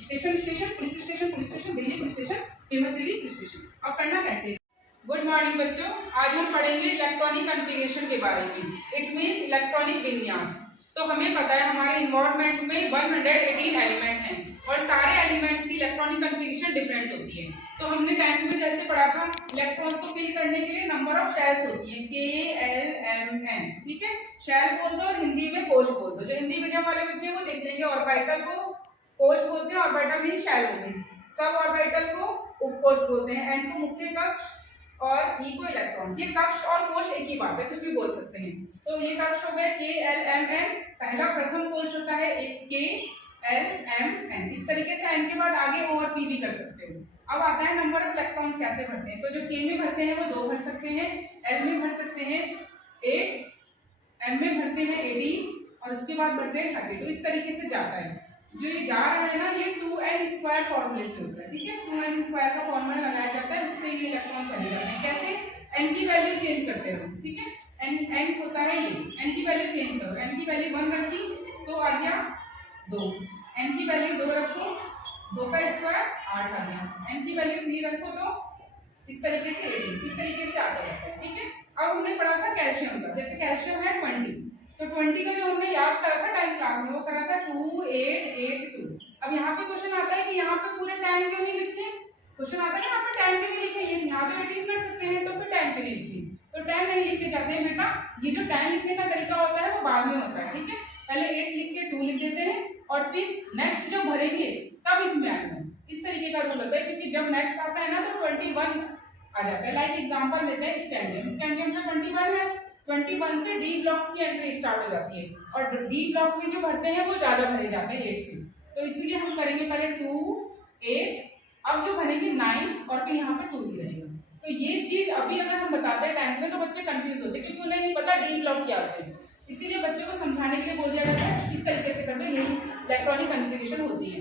Station station, police station police station, Delhi police station, famous Delhi police station. अब करना कैसे? Good morning बच्चों, आज हम पढ़ेंगे इलेक्ट्रॉनिक कॉन्फ़िगरेशन के बारे में। इट मींस इलेक्ट्रॉनिक विन्यास। तो हमें पता है हमारे इन्वायरमेंट में 118 एलिमेंट हैं और सारे एलिमेंट्स की इलेक्ट्रॉनिक कॉन्फ़िगरेशन डिफरेंट होती है। तो हमने 10th में जैसे पढ़ा था, इलेक्ट्रॉन्स को फिल करने के लिए नंबर ऑफ शेल्स होती है, KLMN, ठीक है। शेल बोल दो और हिंदी में कोश बोल दो। जो हिंदी मीडियम वाले बच्चे वो देख लेंगे, ऑर्बिटल को कोश बोलते हैं, ऑर्बिटल मीन शेल हो गई, सब ऑर्बिटल को उपकोश बोलते हैं, एन को मुख्य कक्ष और ई को इलेक्ट्रॉन्स। ये कक्ष और कोश एक ही बात है, कुछ भी बोल सकते हैं। तो ये कक्ष हो गए KLMN, पहला प्रथम कोश होता है एक KLMN। इस तरीके से एन के बाद आगे O और P भी कर सकते हो। अब आता है नंबर ऑफ इलेक्ट्रॉन्स कैसे भरते हैं। तो जो K में भरते हैं वो 2 भर सकते हैं, L में भर सकते हैं 8, M में भरते हैं 18 और उसके बाद भरते हैं 32। इस तरीके से जाता है। जो ये जा रहा है ना, ये 2n² फॉर्मूले से होता है, ठीक है। 2n² का फॉर्मूला लगाया जाता है, उससे ये इलेक्ट्रॉन भरे जाते हैं। कैसे? n की वैल्यू चेंज करते रहो, ठीक है। n होता है ये, n की वैल्यू चेंज करो। n की वैल्यू 1 रखी तो आ गया 2, n की वैल्यू 2 रखो, 2 का स्क्वायर 8 आ गया, n की वैल्यू 3 रखो तो इस तरीके से 18, इस तरीके से आता रहता है, ठीक है। अब हमने पढ़ा था कैल्शियम का, जैसे कैल्शियम है 20, तो 20 का जो हमने याद करा था 10th क्लास में, वो करा था 2 8 8 2। अब यहाँ पे क्वेश्चन आता है कि यहाँ पे पूरे टाइम क्यों नहीं लिखे। क्वेश्चन आता है यहाँ पे टाइम क्यों नहीं लिखे, ये यहाँ तो 18 कर सकते हैं, तो फिर टाइम क्यों नहीं लिखे। तो टाइम नहीं लिखे जाते हैं बेटा, ये जो टाइम लिखने का तरीका होता है वो बाद में होता है, ठीक है। पहले 8 लिख के 2 लिख देते हैं और फिर नेक्स्ट जब भरेंगे तब इसमें आएगा। इस तरीके का रूल होता है, क्योंकि जब नेक्स्ट आता है ना तो 21 आ जाता है। लाइक एग्जांपल लेते हैं स्कैंडियम, स्कैंडियम में 21 है, 21 से डी ब्लॉक्स की एंट्री स्टार्ट हो जाती है और डी ब्लॉक में जो भरते हैं वो ज्यादा भरे जाते हैं 8 से। तो इसलिए हम करेंगे पहले 2 8, अब जो भरेंगे 9 और फिर यहाँ पे 2 ही रहेगा। तो ये चीज अभी अगर हम बताते हैं 10th में तो बच्चे कंफ्यूज होते हैं, क्योंकि उन्हें नहीं पता डी ब्लॉक क्या होते हैं। इसीलिए बच्चों को समझाने के लिए बोल दिया जाता है इस तरीके से करते, यही इलेक्ट्रॉनिक कॉन्फ़िगरेशन होती है,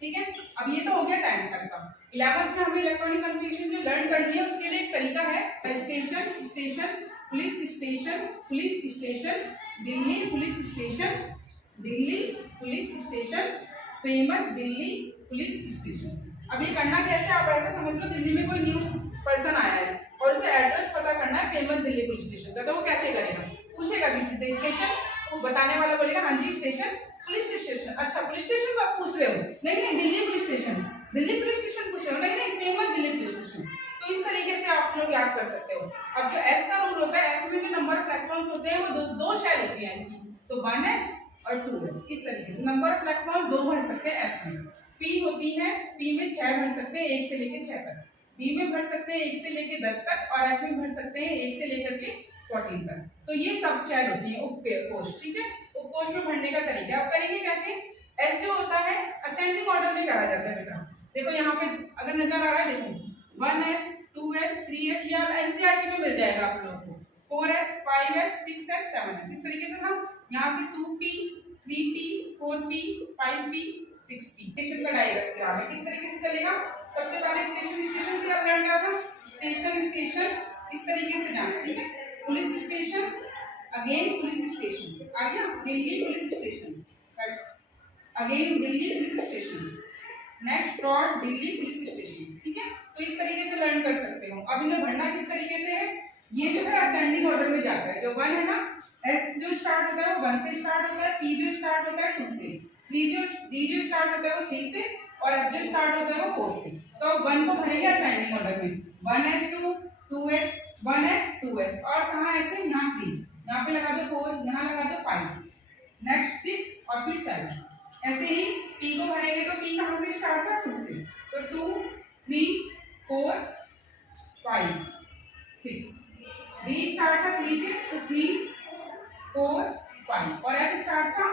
ठीक है। अब ये तो हो गया 10th तक का। 11th में हमें इलेक्ट्रॉनिक कॉन्फ़िगरेशन जो लर्न करनी है उसके लिए एक तरीका है, station station, police station police station, Delhi police station Delhi police station, famous Delhi police station. अब ये करना कैसे, आप ऐसा समझ लो दिल्ली में कोई न्यू पर्सन आया है और उसे एड्रेस पता करना है फेमस दिल्ली पुलिस स्टेशन का, तो वो कैसे करेगा, पूछेगा किसी से स्टेशन, वो बताने वाला बोलेगा हाँ जी स्टेशन पुलिस स्टेशन। अच्छा पुलिस स्टेशन को आप पूछ रहे हो, नहीं Delhi police station, Delhi police station पूछ रहे हो, नहीं फेमस दिल्ली पुलिस स्टेशन। तो इस तरीके से आप लोग याद कर सकते हो। अब जो एस का रूल होता है, एस में जो नंबर ऑफ इलेक्ट्रॉन्स होते हैं वो दो शेल होती है इसकी, तो 1s और 2s। इस तरीके से नंबर ऑफ इलेक्ट्रॉन्स 2 भर सकते हैं एस में। पी होती है, पी में 6 भर सकते हैं 1 से लेकर 6 तक, डी में भर सकते हैं 1 से लेकर 10 तक और एफ में भर सकते हैं 1 से लेकर के 14 तक। तो ये सब शेल होती है उपकोश, ठीक है। उपकोश में भरने का तरीका अब करेंगे कैसे। एस जो होता है असेंडिंग ऑर्डर में करा जाता है बेटा। देखो यहाँ पे अगर नजर आ रहा है, देखो 1s 2s 3s, ये आप एनसीईआरटी में मिल जाएगा आप लोगों को, 4s 5s 6s 7s। इस तरीके से हम यहाँ से 2p 3p 4p 5p 6p station का डायग्राम है, किस तरीके से चलेगा। सबसे पहले स्टेशन स्टेशन से आप लर्न करा था, स्टेशन स्टेशन इस तरीके से जाना, ठीक है। Police station, again police station, आ गया Delhi police station, again Delhi police station, next broad Delhi police station, ठीक है। तो इस तरीके से लर्न कर सकते हो। अब इन्हें भरना किस तरीके से है, ये जो है असेंडिंग ऑर्डर में जाता है। जो 1 है ना, एस जो स्टार्ट होता है वो 1 से स्टार्ट होता है, पी जो स्टार्ट होता है 2 से, डी जो स्टार्ट होता है वो 3 से और एफ जो स्टार्ट होता है वो 4 से। तो 1 को भरेंगे असेंडिंग ऑर्डर में, 1s 2s 1s 2s और कहाँ ऐसे यहाँ 3, यहाँ पे लगा दो 4, यहाँ लगा दो 5, नेक्स्ट 6 और फिर 7। ऐसे ही पी को भरेंगे तो पी कहाँ से स्टार्ट था 2 से, तो 2 3 4 5 6, डी स्टार्ट था 3 से तो 3 4 5 और एफ स्टार्ट था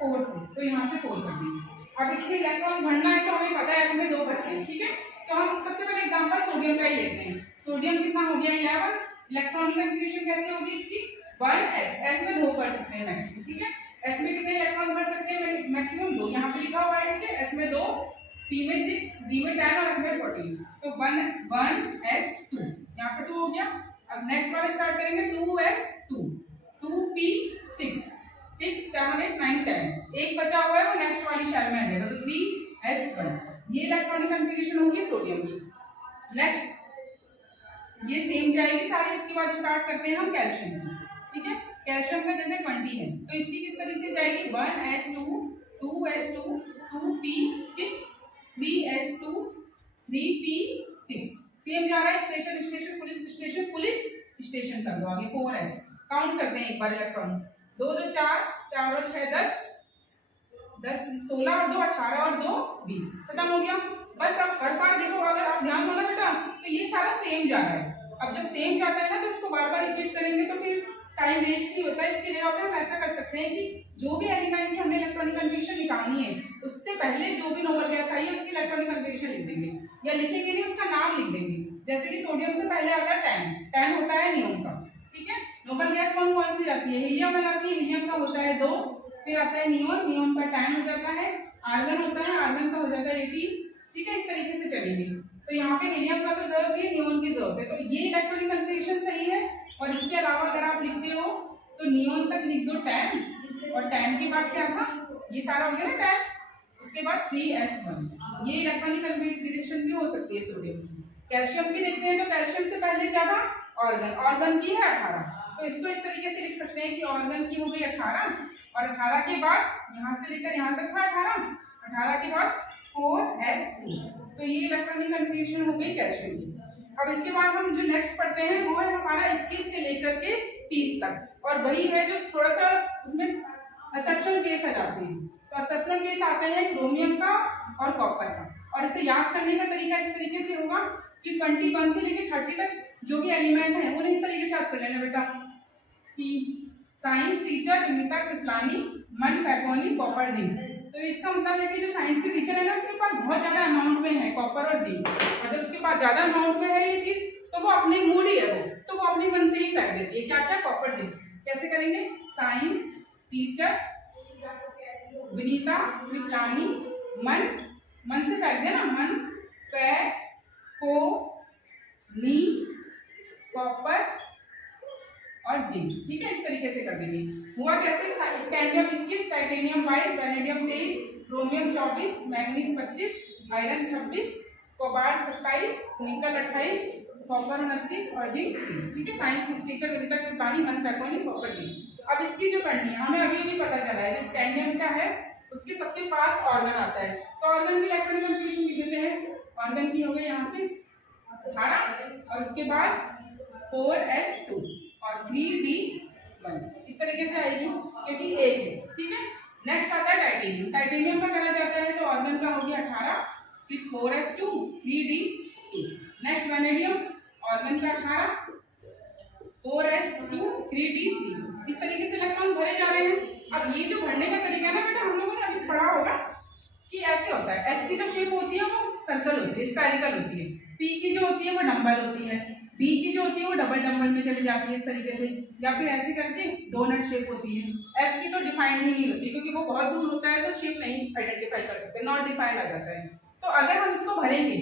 4 से, तो यहाँ से 4 कर देंगे। अब इसके इलेक्ट्रॉन भरना है तो हमें पता है इसमें 2 भरते हैं, ठीक है। तो हम सबसे पहले एग्जांपल सोडियम का ही लेते हैं। सोडियम कितना हो गया 11, इलेक्ट्रॉनिक कॉन्फ़िगरेशन कैसे होगी इसकी 1s, s में 2 कर सकते हैं मैक्सिमम, ठीक है। s में कितने इलेक्ट्रॉन भर सकते हैं मैक्सिमम 2, यहाँ पे लिखा हुआ है, ठीक है। s में 2, p में 6, d में 10 और f में 14, तो 1s 2, यहाँ पे 2 हो गया। अब नेक्स्ट वाला स्टार्ट करेंगे 2s 2, 2p 6 6 7 8 9 10, एक बचा हुआ है वो नेक्स्ट वाली शेल में आ जाएगा, तो 3 S1। ये इलेक्ट्रॉनिक कन्फिगरेशन होगी सोडियम की। नेक्स्ट ये सेम जाएगी सारी। उसके बाद स्टार्ट करते हैं हम कैल्शियम की। ठीक है, कैल्शियम का जैसे 20 है तो इसकी किस तरह से जाएगी 1s2 2s2 2p6 3s2 3p6। Same जा रहा है स्टेशन स्टेशन पुलिस स्टेशन कर दो आगे 4s। काउंट करते हैं एक बार इलेक्ट्रॉन्स। 2 2 4 4 और 6 10 10 16 और 2 18 और 2 20। खत्म हो गया। बस अब हर बार देखो, अगर आप ध्यान दो ना बेटा, तो ये सारा सेम जा रहा है। अब जब सेम जाता है ना तो इसको बार बार रिपीट करेंगे तो फिर टाइम वेस्ट ही होता है। इसके जगह पे हम ऐसा कर सकते हैं कि जो भी एलिमेंट की हमें इलेक्ट्रॉनिक कन्फिगरेशन निकालनी है उससे पहले जो भी नोबल गैस आई है उसकी इलेक्ट्रॉनिक कन्फिगरेशन लिख देंगे, या लिखेंगे नहीं उसका नाम लिख देंगे। जैसे कि सोडियम से पहले आता है टैन, टैन होता है नियोन का। ठीक है, नोबल गैस कौन कौन सी आती है, हीलियम बनाती है, हीलियम का होता है 2, फिर आता है नियोन, नियोन का टैन हो जाता है, आर्गन होता है, आर्गन का हो जाता है 18। ठीक है, इस तरीके से चलेंगे। तो यहाँ पे हीलियम का तो जरूरत है, नियोन की जरूरत है, तो ये इलेक्ट्रॉनिक कन्फिगरेशन सही है। और इसके अलावा अगर आप लिखते हो तो नियोन तक लिख दो टैन, और टैन के बाद क्या था, ये सारा हो गया ना टैन, उसके बाद 3s1। ये इलेक्ट्रॉनिक कन्फिगरेशन भी हो सकती है सोडियम की। कैल्शियम की देखते हैं तो कैल्शियम से पहले क्या था ऑर्गन, ऑर्गन की है 18, तो इसको इस तरीके से लिख सकते हैं कि ऑर्गन की हो गई 18, और 18 के बाद यहाँ से लेकर यहाँ तक था 18, 18 के बाद 4s2। तो ये इलेक्ट्रॉनिक कन्फिगरेशन हो गई कैल्शियम की। अब इसके बाद हम जो नेक्स्ट पढ़ते हैं वो है हमारा 21 से लेकर के 30 तक, और वही है जो थोड़ा सा उसमें एक्सेप्शनल केस आ जाते हैं। तो एक्सेप्शनल केस आते हैं क्रोमियम का और कॉपर का, और इसे याद करने का तरीका इस तरीके से होगा कि 21 से लेकर 30 तक जो भी एलिमेंट है उन्हें इस तरीके से याद कर लेना बेटा कि साइंस टीचर विनीता कृपलानी, मन फैकोनी, कॉपर जिंक। तो इसका मतलब है कि जो साइंस के टीचर है ना उसके पास बहुत ज्यादा अमाउंट में है कॉपर और जिंक, और जब उसके पास ज्यादा अमाउंट में है ये चीज तो वो अपने मूड ही है, वो तो वो अपने मन से ही फेंक देती है। क्या क्या कॉपर जिंक। कैसे करेंगे, साइंस टीचर विनीता कृपलानी, मन, मन से फेंक देना, मन को नी कॉपर और जिंक। ठीक है, इस तरीके से कर देंगे। हुआ कैसे, scandium 21, titanium 22, vanadium 23, chromium 24, manganese 25, iron 26, cobalt 27, निकल 28, कॉपर 29 और जिंक 30। ठीक है, साइंस टीचर विनीता कृपलानी, मन फैकोनी, कॉपर जिंक। अब इसकी जो करनी है हमें अभी अभी पता चला है, जो स्कैंडियम का है उसके सबसे पास ऑर्गन आता है, तो ऑर्गन की इलेक्ट्रॉनिक कन्फिगरेशन लिख देते हैं। ऑर्गन की हो गई यहाँ से 18, और उसके बाद 4s2 और 3d1, इस तरीके से आएगी क्योंकि एक है। ठीक है, नेक्स्ट आता है टाइटेनियम। टाइटेनियम का करा जाता है तो ऑर्गन का हो गया 18, फिर 4s2 3d2। Next vanadium, organ का 18, 4s2 3d3। इस तरीके से इलेक्ट्रॉन भरे जा रहे हैं। अब ये जो भरने का तरीका है ना बेटा, हम लोगों ने अभी पढ़ा होगा कि ऐसे होता है। एस की जो शेप होती है वो सर्कल होती है, स्फेरिकल होती है। पी की जो होती है वो डंबल होती है, बी की जो होती है वो डबल डंबल में चली जाती है इस तरीके से, या फिर ऐसे करके डोनट शेप होती है। एफ की तो डिफाइंड ही नहीं होती क्योंकि वो बहुत दूर होता है तो शेप नहीं आइडेंटिफाई कर सकते, नॉट डिफाइंड आ जाता है। तो अगर हम इसको भरेंगे,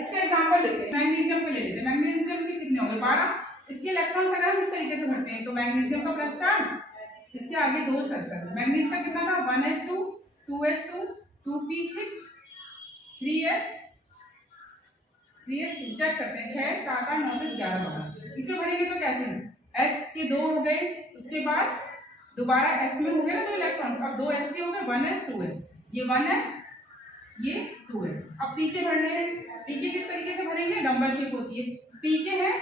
इसका एग्जांपल लेते हैं, मैग्नीशियम को ले लेते हैं। मैग्नीशियम के कितने हो गए 12। इसके इलेक्ट्रॉन्स अगर हम इस तरीके से भरते हैं तो मैग्नीशियम का प्लस चार्ज, इसके आगे 2 सर्कल। मैग्नीज का कितना था 1s2 2s2 2p6 3s check करते हैं 6 7 8 9 10 11 12। इसे भरेंगे तो कैसे, s के 2 हो गए, उसके बाद दोबारा s में हो गए ना 2 इलेक्ट्रॉन्स, अब 2 s के हो गए 1s 2s, ये 1s ये 2s। अब p के भरने हैं। p के किस तरीके से भरेंगे, डंबल शेप होती है। p के है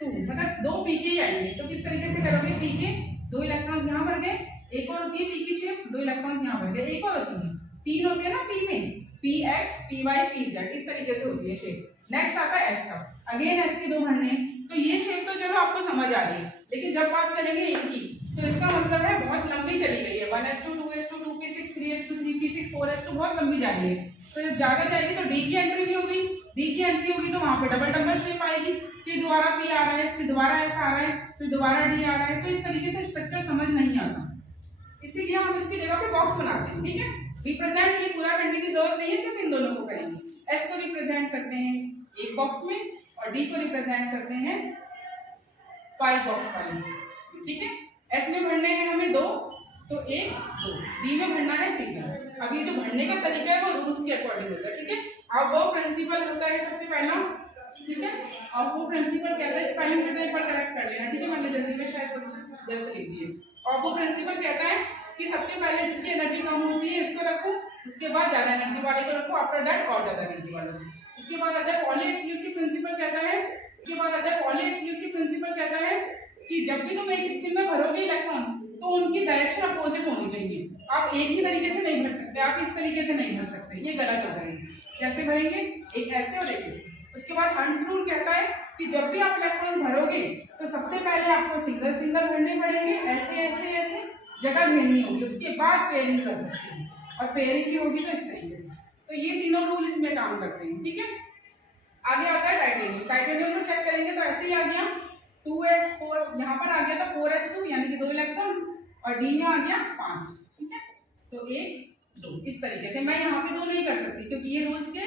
2, मतलब 2 p के ही आएंगे, तो किस तरीके से करोगे, p के 2 इलेक्ट्रॉन्स यहाँ भर गए, एक और होती है p की शेप, 2 इलेक्ट्रॉन्स यहाँ भर गए, एक और होती है, 3 होती है ना p में, px py pz, इस तरीके से होती है शेप। नेक्स्ट आता है s का, अगेन s के 2 भरने हैं। तो ये शेप तो चलो आपको समझ आ रही है, लेकिन जब बात करेंगे इनकी तो इसका मतलब है बहुत लंबी चली गई है। 1s2 2s2 2p6 3s2 3p6 4s2 बहुत लंबी जा रही है। तो जब ज्यादा जाएगी तो d की एंट्री भी होगी, d की एंट्री होगी तो वहां पे डबल डंबल शेप आएगी, फिर दोबारा p आ रहा है, फिर दोबारा s आ रहा है, फिर दोबारा d आ रहा है। तो इस तरीके से स्ट्रक्चर समझ नहीं आता, इसीलिए हम इसकी जगह पे बॉक्स बनाते हैं। ठीक है, रिप्रेजेंट ये पूरा करने की जरूरत नहीं है, सिर्फ इन दोनों को करेंगे। s को रिप्रेजेंट करते हैं एक बॉक्स में और d को रिप्रेजेंट करते हैं 5 बॉक्स वाले। ठीक है, s में भरने हैं हमें 2, तो 1 2 डी में भरना है सिंगल। अब ये जो भरने का तरीका है वो रूल्स के अकॉर्डिंग होता है, ठीक है। अब वो प्रिंसिपल होता है सबसे पहला, ठीक है। और वो प्रिंसिपल कहता है, स्पेलिंग मिस्टेक एक बार करेक्ट कर लेना, ठीक है, मैंने जल्दी में शायद थोड़ी सी गलत लिख दी है। और वो प्रिंसिपल कहता है कि सबसे पहले जिसकी एनर्जी कम होती है इसको रखो, उसके बाद ज्यादा एनर्जी वाले को रखो, आफ्टर दैट और ज्यादा एनर्जी वाले को। इसके बाद आता है पॉली एक्सक्लूसिव प्रिंसिपल कहता है, इसके बाद आता है पॉली एक्सक्लूसिव प्रिंसिपल कहता है कि जब भी तुम एक स्पिन में भरोगे इलेक्ट्रॉन्स तो उनकी डायरेक्शन अपोजिट होनी चाहिए। आप एक ही तरीके से नहीं भर सकते, आप इस तरीके से नहीं भर सकते, ये गलत हो जाएगी। कैसे भरेंगे? एक ऐसे और एक ऐसे। उसके बाद हंस रूल कहता है कि जब भी आप इलेक्ट्रॉन्स भरोगे तो सबसे पहले आपको सिंगल सिंगल भरने पड़ेंगे, ऐसे ऐसे ऐसे जगह घेरनी होगी, उसके बाद पेयरिंग कर सकते हैं, और पेयरिंग की होगी तो इस तरीके से। तो ये तीनों रूल इसमें काम करते हैं, ठीक है। आगे आता है टाइटेनियम। टाइटेनियम को चेक करेंगे तो ऐसे ही आ गया 2s4, यहाँ पर आ गया था 4s2 यानी कि 2 इलेक्ट्रॉन्स, और डी में आ गया 5, ठीक है। तो 1 2 इस तरीके से। मैं यहाँ पे 2 नहीं कर सकती क्योंकि ये रूल्स के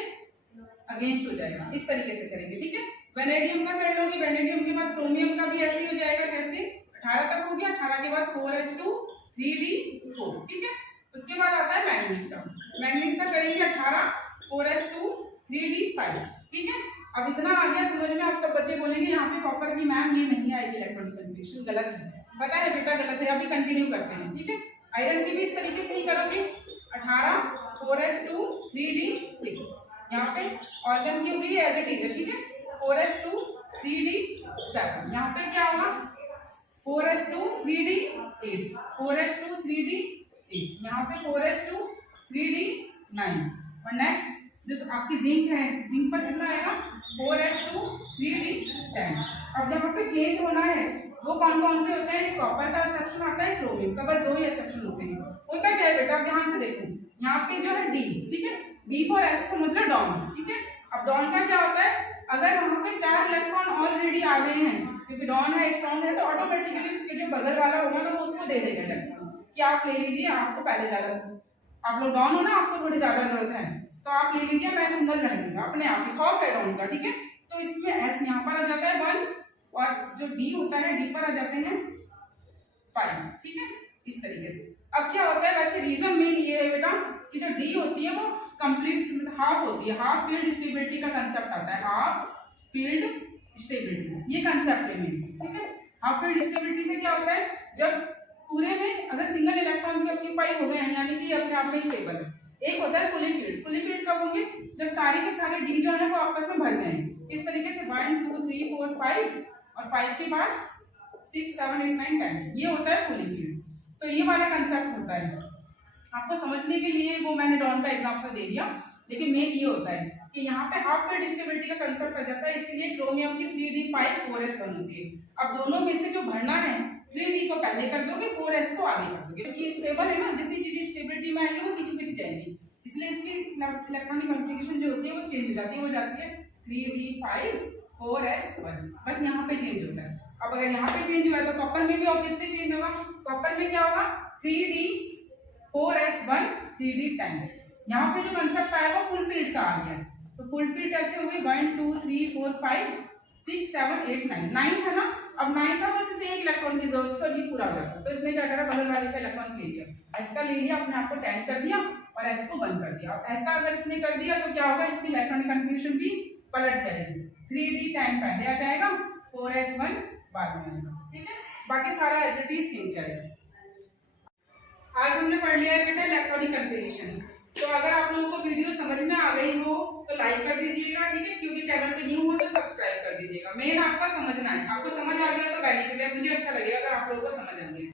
अगेंस्ट हो जाएगा, इस तरीके से करेंगे, ठीक है। वेनेडियम का कर लोगे, वेनेडियम के बाद क्रोमियम का भी ऐसे ही हो जाएगा। कैसे? 18 तक हो गया, 18 के बाद 4s2 3d4, ठीक है। उसके बाद आता है मैंगनीज का। मैंगनीज का करेंगे 18 4s2 3d5, ठीक है। अब इतना आ गया समझ में। आप सब बच्चे बोलेंगे यहाँ पे कॉपर की मैम ये नहीं आएगी इलेक्ट्रॉनिक कन्फिगरेशन, गलत है, पता है बेटा गलत है। अभी कंटिन्यू करते हैं, ठीक है। आयरन की भी इस तरीके से ही करोगे, 18 4s2 3d6, यहाँ पे ऑर्गन की होगी एज इट इज, ठीक है, 4s2 3d7। यहाँ पे क्या होगा 4s2 3d8, 4s2 3d8, यहाँ पे 4s2 3d9। और नेक्स्ट जो आपकी जिंक है, जिंक पर कितना आएगा 4s2 3d10। अब जब पे चेंज होना है वो कौन कौन से होते हैं? कॉपर का एक्सेप्शन आता है, क्रोमियम का, बस 2 ही एक्सेप्शन होते हैं। होता क्या है बेटा, ध्यान से देखो, यहाँ पे जो है डी, ठीक है, डी फॉर ऐसे समझ लो डॉन, ठीक है। अब डॉन का क्या होता है, अगर वहां पे 4 इलेक्ट्रॉन ऑलरेडी आ गए हैं, क्योंकि डॉन है स्ट्रॉन्ग है, तो ऑटोमेटिकली उसके जो बगल वाला होगा ना वो उसको दे देगा इलेक्ट्रॉन कि आप ले लीजिए, आपको पहले ज्यादा, आप लोग डॉन हो ना, आपको थोड़ी ज्यादा जरूरत है तो आप ले लीजिए, मैं सिंगल रह लूंगा अपने आप ही, खौफ है डॉन का, ठीक है। तो इसमें एस यहाँ पर आ जाता है 1, और जो डी होता है डी पर आ जाते हैं 5, ठीक है, इस तरीके से। अब क्या होता है, वैसे रीजन मेन ये है बेटा कि जो डी होती है वो कंप्लीट हाफ होती है, हाफ फील्ड स्टेबिलिटी का कंसेप्ट आता है, हाफ फील्ड स्टेबिलिटी, ये कंसेप्ट है मेन, ठीक है। हाफ फील्ड स्टेबिलिटी से क्या होता है, जब पूरे में अगर सिंगल इलेक्ट्रॉन भी ऑक्यूपाई हो गए हैं यानी कि अपने आप में स्टेबल है। एक होता है फुली फील्ड। फुली फील्ड कब होंगे, जब सारे के सारे डी जो है वो आपस में भर गए हैं, इस तरीके से 1 2 3 4 5, और 5 के बाद 6 7 8 9 10, ये होता है फुली फील्ड। तो ये वाला कंसेप्ट होता है, आपको समझने के लिए वो मैंने डॉन का एग्जांपल दे दिया, लेकिन मेन ये होता है कि यहाँ पे हाफ फील्ड स्टेबिलिटी का कंसेप्ट आ जाता है, इसलिए क्रोमियम की 3d5 4s1 होती है। अब दोनों में से जो भरना है 3d को पहले कर दोगे, 4s को आगे कर दोगे, क्योंकि स्टेबल है ना, जितनी चीजें स्टेबिलिटी में आएंगी वो पीछे पीछे जाएंगी, इसलिए इसकी इलेक्ट्रॉनिक कॉन्फ़िगरेशन जो होती है वो चेंज हो जाती है 3d5 4s1, बस यहाँ पे चेंज होता है। अब अगर यहाँ पे चेंज हुआ है तो कॉपर में भी ऑब्वियसली चेंज होगा। कॉपर में क्या होगा 3d4s1 3d10, यहाँ पे जो कंसेप्ट आया वो फुल फील्ड का आ गया। तो फुल फील्ड कैसे होगी 1 2 3 4 5 6 7 8 9, 9 था ना, अब 9 का बस इसे एक इलेक्ट्रॉन की जरूरत है और ये पूरा हो जाता है। तो इसने क्या करा, बगल वाले का इलेक्ट्रॉन ले लिया, ऐसा ले लिया, अपने आप को 10 कर दिया और एस को बंद कर दिया। अब ऐसा अगर इसने कर दिया तो क्या होगा, इसकी इलेक्ट्रॉनिक कन्फिगरेशन भी पलट जाएगी, 3d10 पहले आ जाएगा, 4s1 बाद में आएगा, ठीक है। बाकी सारा एज इट इज सेम जाएगा। आज हमने पढ़ लिया है बेटा इलेक्ट्रॉनिक कन्फिगरेशन। तो अगर आप लोगों को वीडियो समझ में आ गई हो तो लाइक कर दीजिएगा, ठीक है, क्योंकि चैनल पे न्यू हो तो सब्सक्राइब कर दीजिएगा। मेन आपका समझना है, आपको समझ आ गया तो बेनिफिट है, मुझे अच्छा लगेगा अगर आप लोगों को समझ आ गया।